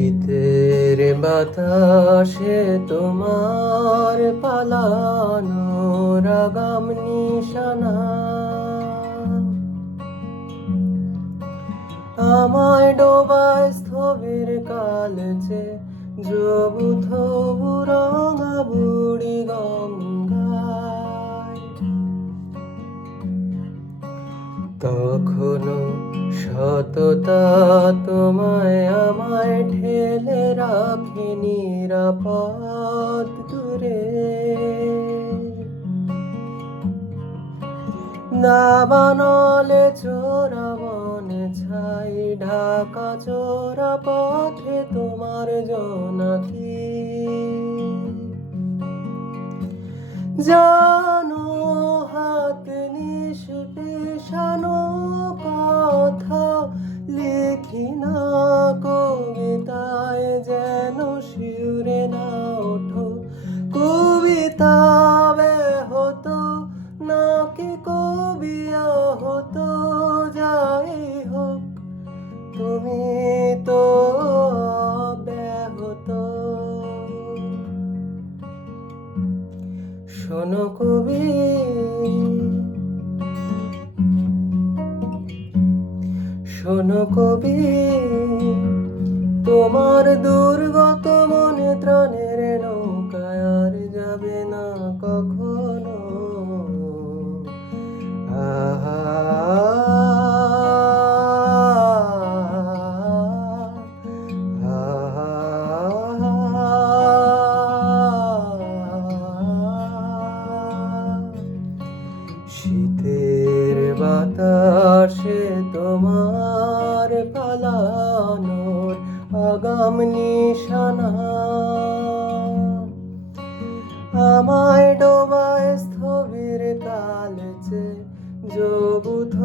শীতের বাতাসে তোমার পালানো আগাম নিশানা আমায় ডোবায় স্থবির কালচে জবুথ রঙা বুড়ি গঙ্গায়। তখনো সততা তোমায় আমায় ঠেলে রাখে নিরাপদ দূরে। দাবানলে চোরা বনে ছাই ঢাকা চোরা পথে তোমার জোনাকি। জানো হাত নিষ্পেষানো কথা লিখি না কবিতায় যেন শিউরে না ওঠো। কবিতা ব্যাহত নাকি কবি আহত যাই হোক তুমি তো ব্যাহত। শোনো কবি, শোনো কবি, তোমার দুর্গত মনে ত্রাণের নৌকায় আর যাবে না কখনো। শীতের বাতাসে তোমার পালানোর আগাম নিশানা আমায় ডোবায় স্থবির কালচে জবুথ